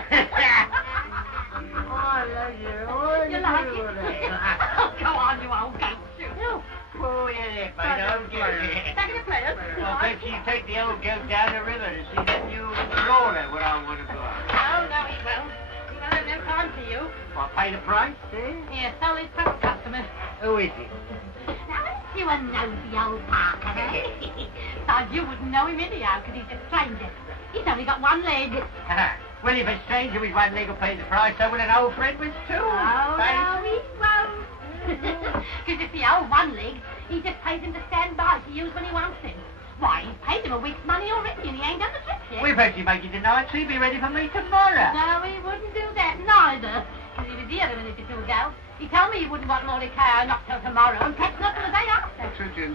Oh, I love you. Oh, you like it? Oh, go on, you old goat. No. Oh, yeah, my old goat. Taking a pleasure. Well, I bet you take the old goat down the river to see that new roller where I want to go. Oh, no, he won't. He won't have no time for you. Well, pay the price, eh? Yes, all his first customer. Who is he? Now, you a nosy old Parker, eh? Thought you wouldn't know him anyhow, because he's a stranger. He's only got 1 leg. Well, if a stranger with 1 leg will pay the price, so will an old friend with 2. Oh, no, he won't. Because if the old 1 leg, he just pays him to stand by to use when he wants him. Why, he's paid him a week's money already, and he ain't done the trick yet. We've heard you make it tonight, so he'll be ready for me tomorrow. No, he wouldn't do that neither. Because he was here a minute or 2 ago. He told me he wouldn't want Mordecai not till tomorrow, and perhaps not till the day after.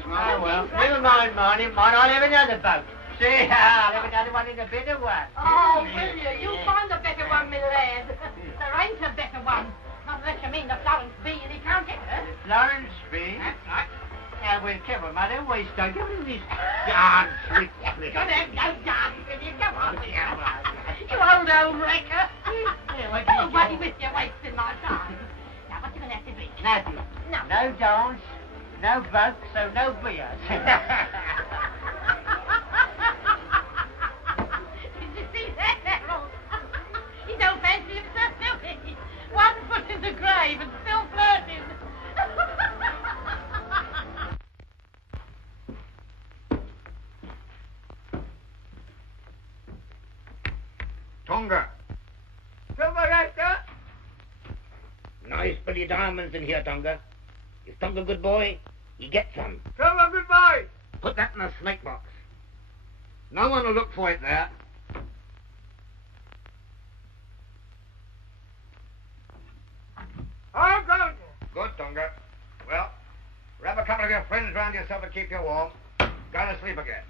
Oh, well, never mind, Marnie. I'll have another boat. See, let me down one in a better one. Oh, will you? You'll find a better one, my lad. There ain't a better one. Unless you mean the Florence V in the county, huh? Florence V? That's right. Now, we're careful, mother. Waste time. Give me this dance with me. Come on, go dance with you. Come on. You old wrecker. Go away with you, wasting my time. Now, what you going to have to drink? Nothing. No. No dance, no vote, so no beer. Did you see that, Harold? He don't fancy himself, do he? 1 foot in the grave and still flirting. Tonga. Silverester? Nice pretty diamonds in here, Tonga. Is Tonga a good boy? He gets some. Tonga, good boy. Put that in the snake box. No one will look for it there. I'm going. Good, Tonga. Well, grab a couple of your friends round yourself to keep you warm. Go to sleep again.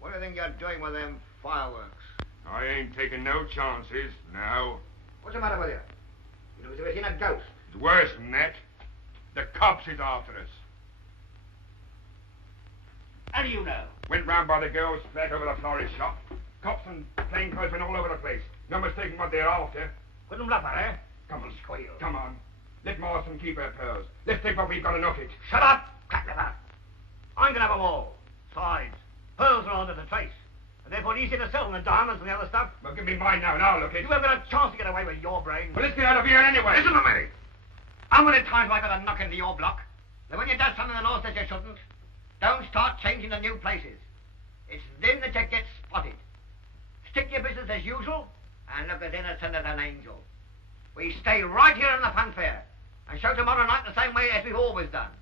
What do you think you're doing with them fireworks? I ain't taking no chances now. What's the matter with you? You ever seen a ghost? It's worse than that. The cops is after us. How do you know? Went round by the girls' flat over the florist shop. Cops and plainclothesmen all over the place. No mistaking what they're after. Put them bluffer, eh? Come on, squeal. Come on. Let Marston keep her pearls. Let's take what we've got and knock it. Shut up, Clapper. I'm going to have them all. Sides. Pearls are under the trace. And therefore easier to sell than the diamonds and the other stuff. Well, give me mine now and I'll look it. You haven't got a chance to get away with your brain. Well, let's get out of here anyway. Listen to me. How many times have I got to knock into your block? That when you do something the law says you shouldn't, don't start changing to new places. It's then that you get spotted. Stick your business as usual and look as innocent as an angel. We stay right here in the fun fair and show tomorrow night the same way as we've always done.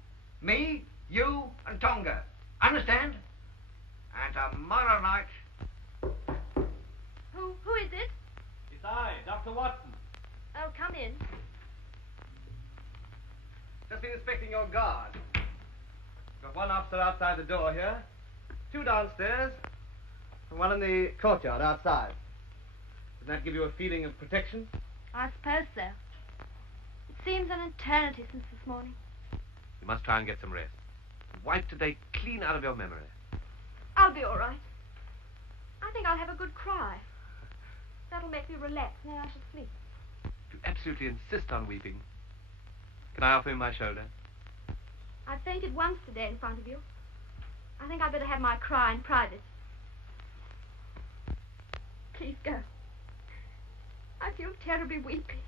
Me, you, and Tonga. Understand? And tomorrow night... Who is it? It's I, Dr. Watson. Oh, come in. Just been inspecting your guard. Got one officer outside the door here, 2 downstairs, and 1 in the courtyard outside. Doesn't that give you a feeling of protection? I suppose so. It seems an eternity since this morning. You must try and get some rest. Wipe today clean out of your memory. I'll be all right. I think I'll have a good cry. That'll make me relax, and then I shall sleep. If you absolutely insist on weeping, can I offer you my shoulder? I fainted once today in front of you. I think I'd better have my cry in private. Please go. I feel terribly weepy.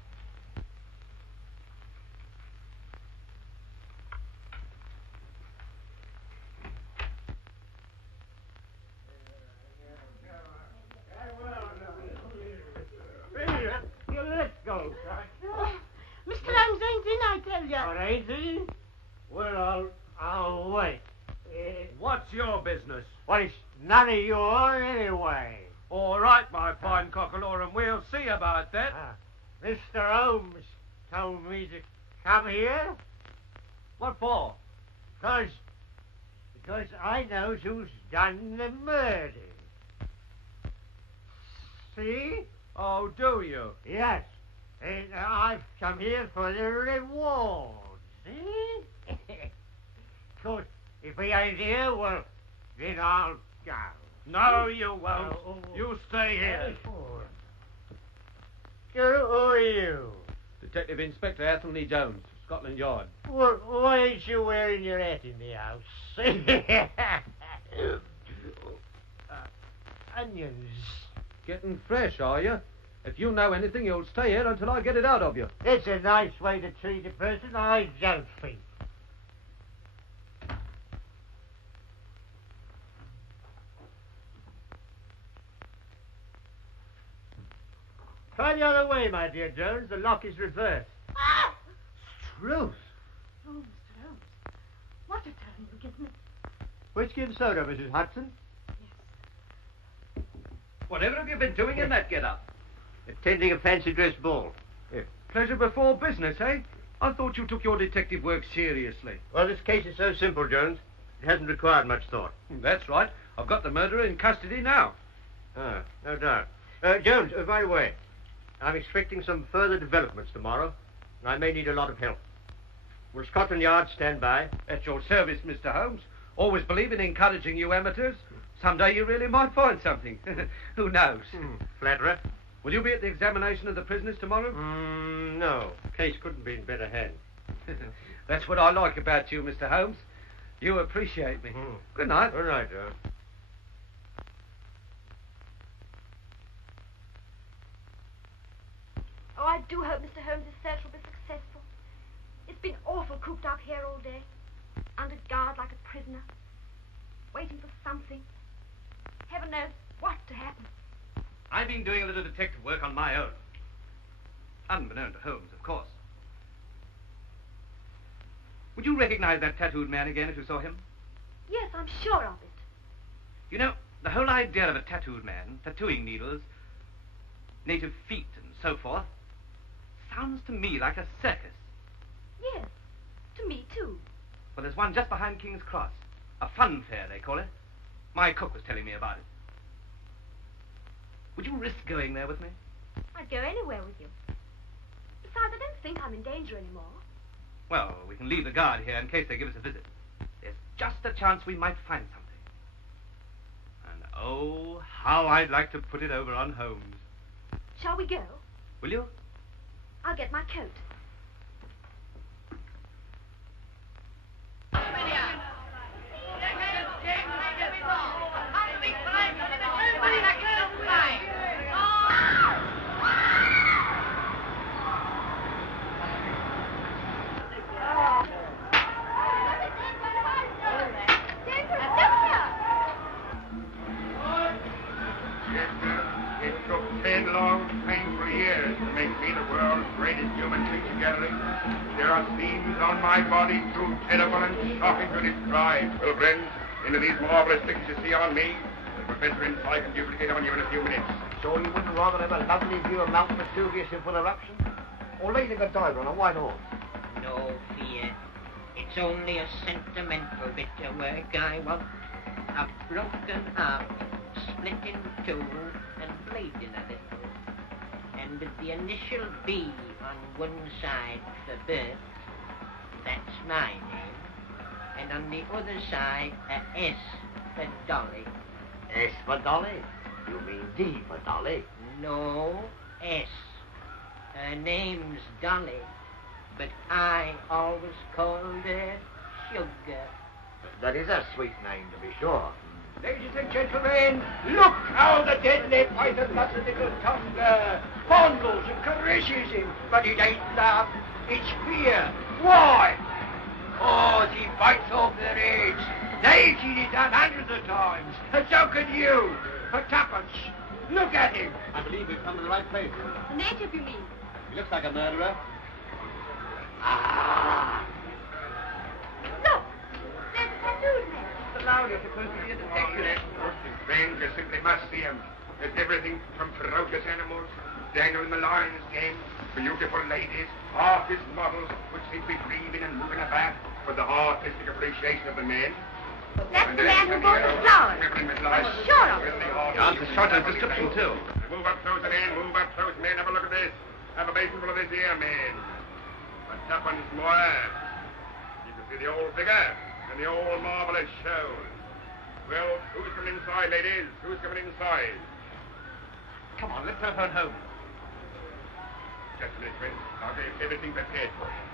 Let's go. Mr. Holmes ain't in, I tell you. Or ain't he? Well, I'll wait. What's your business? Well, it's none of yours anyway. All right, my fine cockalorum, we'll see about that. Mr. Holmes told me to come here. What for? Because I knows who's done the murder. See? Oh, do you? Yes. And I've come here for the reward. See? Of course, if he ain't here, well, then I'll go. No, you won't. You stay here. Who are you? Detective Inspector Athelney Jones, Scotland Yard. Well, why ain't you wearing your hat in the house? Onions. Getting fresh, are you? If you know anything, you'll stay here until I get it out of you. It's a nice way to treat a person, I don't think. Try the other way, my dear Jones. The lock is reversed. Ah! Truth. Oh, Mr. Holmes, Whiskey and soda, Mrs. Hudson. Whatever have you been doing in that get-up? Attending a fancy dress ball. Pleasure before business, eh? I thought you took your detective work seriously. Well, this case is so simple, Jones. It hasn't required much thought. That's right. I've got the murderer in custody now. Ah, no doubt. Jones, by the way, I'm expecting some further developments tomorrow, and I may need a lot of help. Will Scotland Yard stand by? At your service, Mr. Holmes. Always believe in encouraging you amateurs. Someday you really might find something. Who knows? Flatterer. Will you be at the examination of the prisoners tomorrow? No. Case couldn't be in better hands. That's what I like about you, Mr. Holmes. You appreciate me. Good night. Good night, Jones. Oh, I do hope Mr. Holmes' search will be successful. It's been awful cooped up here all day. Under guard like a prisoner. Waiting for something. Heaven knows what to happen. I've been doing a little detective work on my own. Unbeknown to Holmes, of course. Would you recognize that tattooed man again if you saw him? Yes, I'm sure of it. You know, the whole idea of a tattooed man, tattooing needles, native feet and so forth, sounds to me like a circus. Yes, to me too. Well, there's one just behind King's Cross. A fun fair, they call it. My cook was telling me about it. Would you risk going there with me? I'd go anywhere with you. Besides, I don't think I'm in danger anymore. Well, we can leave the guard here in case they give us a visit. There's just a chance we might find something. And oh, how I'd like to put it over on Holmes. Shall we go? Will you? I'll get my coat. Too terrible and shocking to describe. Well, friends, into these marvelous things you see on me, the professor inside can duplicate on you in a few minutes. So you wouldn't rather have a lovely view of Mount Vesuvius in full eruption? Or Lady Godiva on a white horse? No fear. It's only a sentimental bit of work I want. A broken heart, split in two, and bleeding a little. And with the initial B on one side for birth, that's my name. And on the other side, a S for Dolly. S for Dolly? You mean D for Dolly? No, S. Her name's Dolly, but I always called her Sugar. That is a sweet name, to be sure. Ladies and gentlemen, look how the deadly python got a little tongue fondles and caresses him. But it ain't love, it's fear. Why? Oh, he bites off their heads. They've seen it done hundreds of times, and so can you. For tuppence. Look at him. I believe we've come to the right place. The native, you mean? He looks like a murderer. Ah. Look, there's a tattooed man. Now you're supposed to be a detective. Friends, you simply must see him. There's everything from ferocious animals, Daniel in the lion's den, beautiful ladies, artist models which seem to be breathing and moving about with the artistic appreciation of the men. That's the man who bought the flowers. I'm sure of it. Answer Sholto's description, too. Move up close, men. Move up close, men. Have a look at this. Have a basin full of this here, men. A tuppence more. You can see the old figure and the old marvellous show. Well, who's coming inside, ladies? Who's coming inside? Come on, let's telephone home. Just a minute, friends. I'll get everything prepared for you.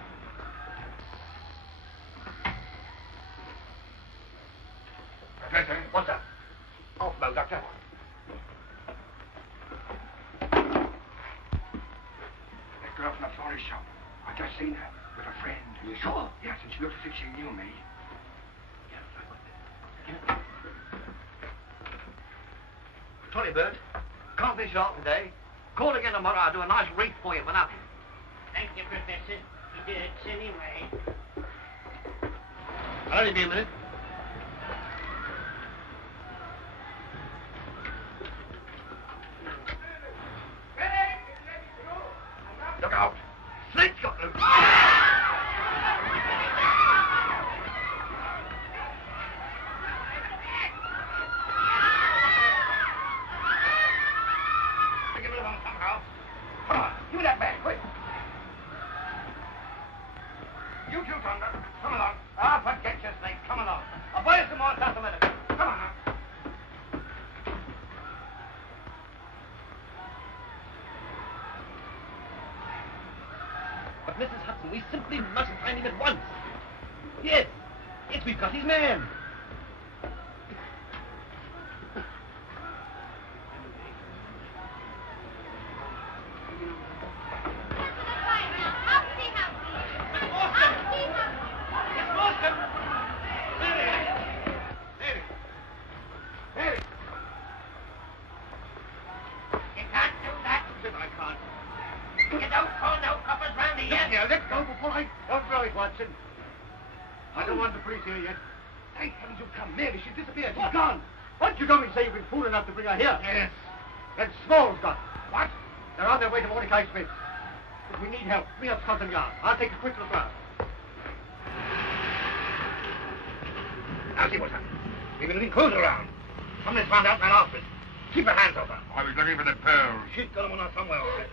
Professor, What's up? Off, Bow, Doctor. That girl from the florist shop. I just seen her with a friend. You sure? Yes, and she looks as if she knew me. Tony Bird, can't finish it off today. Call again tomorrow. I'll do a nice wreath for you for nothing. Thank you, Professor. He did it anyway. I'll only be a minute. out. Snake's got loose. Get rid of him somehow. Come on, give me that bag, quick. You two, Thunder, come along. Ah, forget your snake. Come along. I'll buy you some more South America. Come on now. But, Mrs. Hudson, we simply must find him at once. Yes. Yes, we've got his man. I don't want the police here yet. Thank heavens you've come. Mary, she's disappeared. She's gone. What did you told me to say you've been fool enough to bring her here? Yes. Then Small's gone. What? They're on their way to Mordecai Smith's. But we need help. Bring up Scotland Yard. I'll take a quick look round. Now see what's happened. We've been looking closer around. Somebody's found out that outfit. Keep your hands over. I was looking for the pearls. She's got them on her somewhere, all right.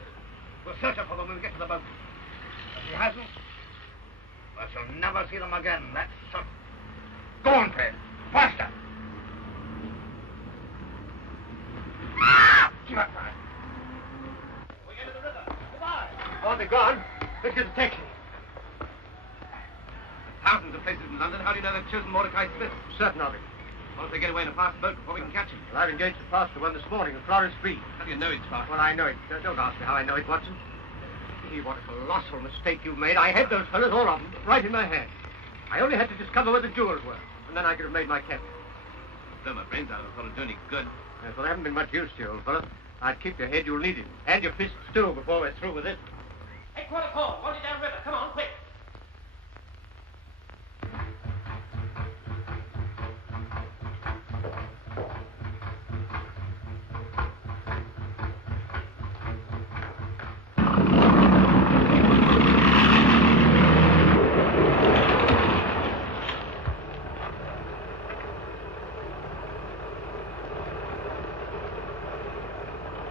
We'll search her for them when we get to the boat. If she hasn't, I shall never see them again. That's certain. Go on, Fred. Faster. Keep up, Fred. We're into the river. Goodbye. Oh, they're gone. Let's get a taxi. Thousands of places in London. How do you know they've chosen Mordecai Smith? Certain of it. What if they get away in a fast boat before we can catch him? Well, I've engaged a faster one this morning in Florence Street. How do you know it's fast? Well, I know it. Don't ask me how I know it, Watson. See what a colossal mistake you've made. I had those fellows, all of them, right in my hand. I only had to discover where the jewels were, and then I could have made my capture. Blow my brains out if I thought it'd do any good. Yes, well, they haven't been much use to you, old fellow. I'd keep your head, you'll need it. And your fists, too, before we're through with this. Hey, quarter call. Hold it down river. Come on, quick.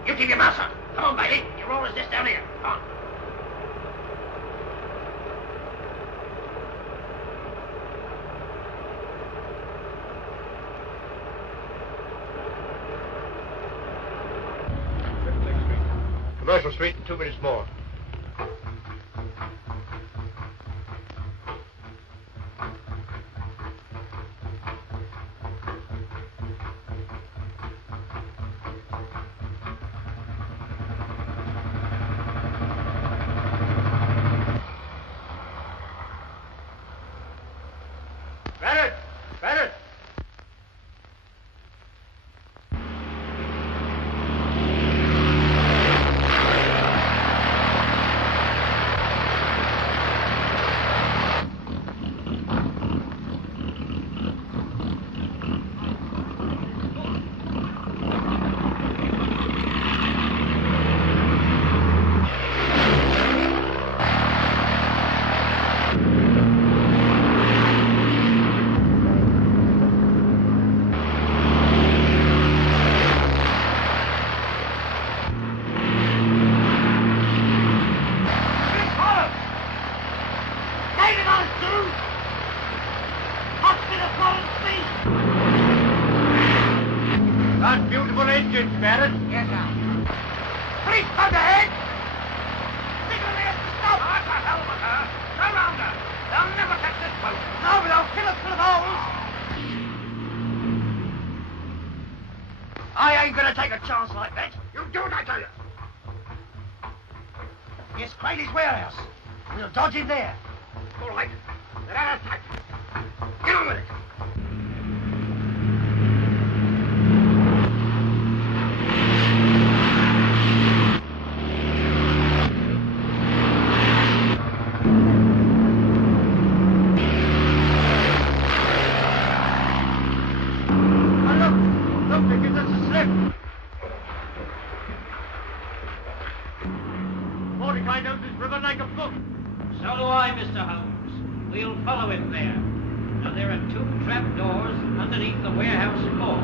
You keep your mouth shut. Come on, Bailey. Your roll is just down here. Come on. Commercial Street in 2 minutes more. I ain't gonna take a chance like that. You do it, I tell you. It's Crayley's warehouse. We'll dodge him there. All right. They're out of sight. Get on with it. I know this river like a book. So do I, Mr. Holmes. We'll follow him there. Now, there are 2 trapdoors underneath the warehouse floor.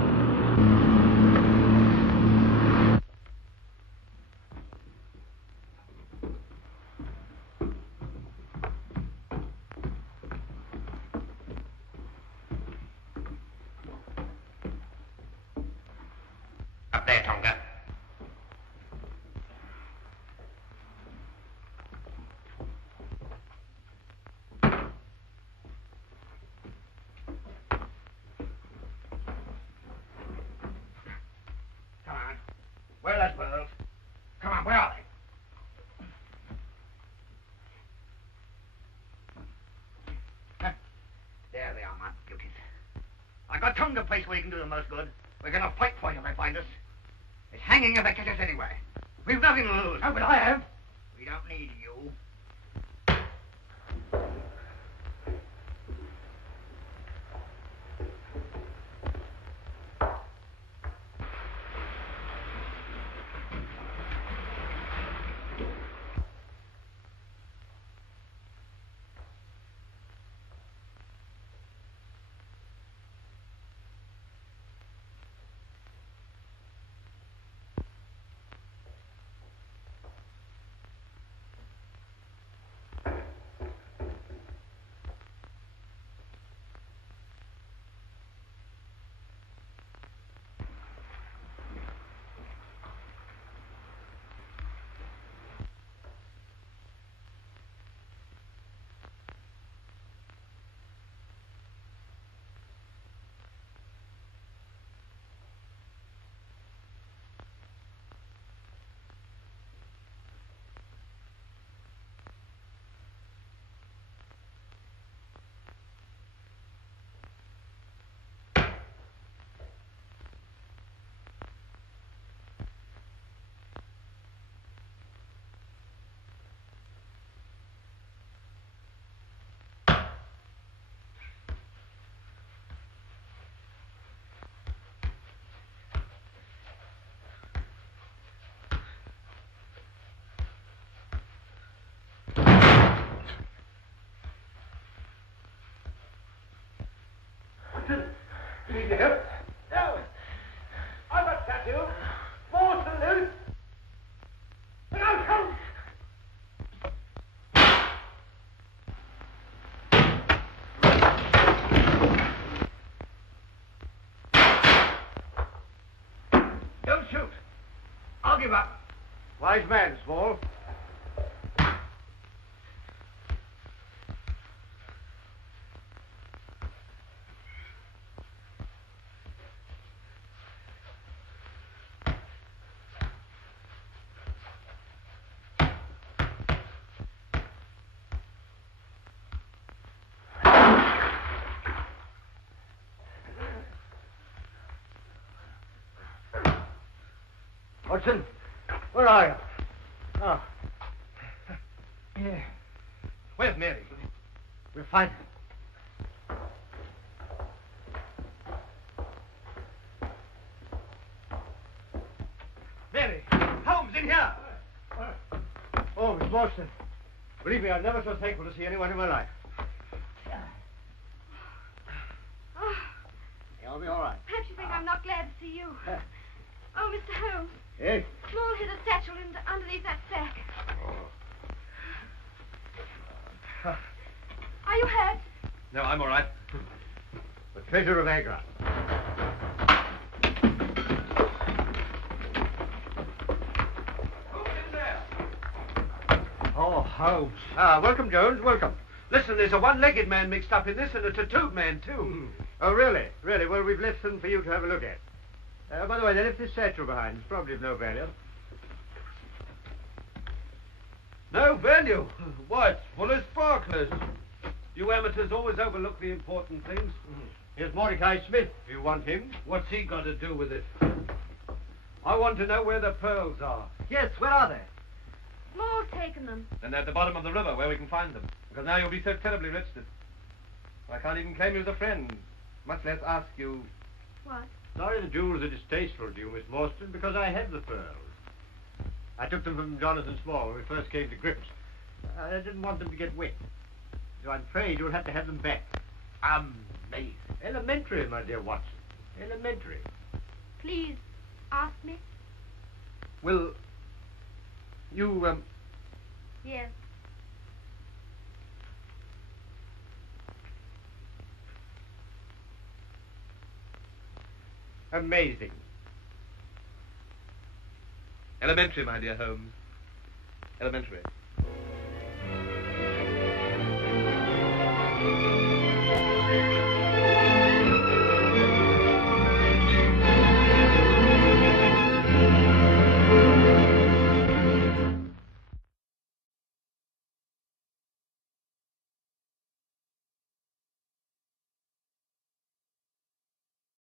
Up there, Tonga. Come on. Where are those pearls? Come on, where are they? Huh? There they are, my beauties. I got Tonga place where you can do the most good. We're gonna fight for you if they find us. It's hanging if they catch us anyway. We've nothing to lose. Oh, but I have. We don't need you. You need help? No. I've got tattoo. More salute. And I'll come. Don't shoot. I'll give up. Wise man, Small. Watson, where are you? Oh. Yeah. Where's Mary? We'll find her. Mary! Holmes, in here! Oh, Miss Morstan. Believe me, I'm never so thankful to see anyone in my life. Oh, You'll be all right. perhaps you think I'm not glad to see you. Oh, Mr. Holmes. Yes? Small hid a satchel underneath that sack. Are you hurt? No, I'm all right. The treasure of Agra. Who's in there? Oh, Holmes. Ah, welcome, Jones, welcome. Listen, there's a one-legged man mixed up in this and a tattooed man, too. Oh, really? Really? Well, we've left them for you to have a look at. By the way, they left this satchel behind. It's probably of no value. No value? Why, it's full of sparklers. You amateurs always overlook the important things. Here's Mordecai Smith, if you want him. What's he got to do with it? I want to know where the pearls are. Yes, where are they? Small's taken them. And they're at the bottom of the river where we can find them. Because now you'll be so terribly rich that I can't even claim you as a friend, much less ask you. What? Sorry the jewels are distasteful to you, Miss Morstan, because I have the pearls. I took them from Jonathan Small when we first came to grips. I didn't want them to get wet. So I'm afraid you'll have to have them back. Amazing. Elementary, my dear Watson. Elementary. Please, ask me. Will you, Yes. Amazing. Elementary, my dear Holmes. Elementary.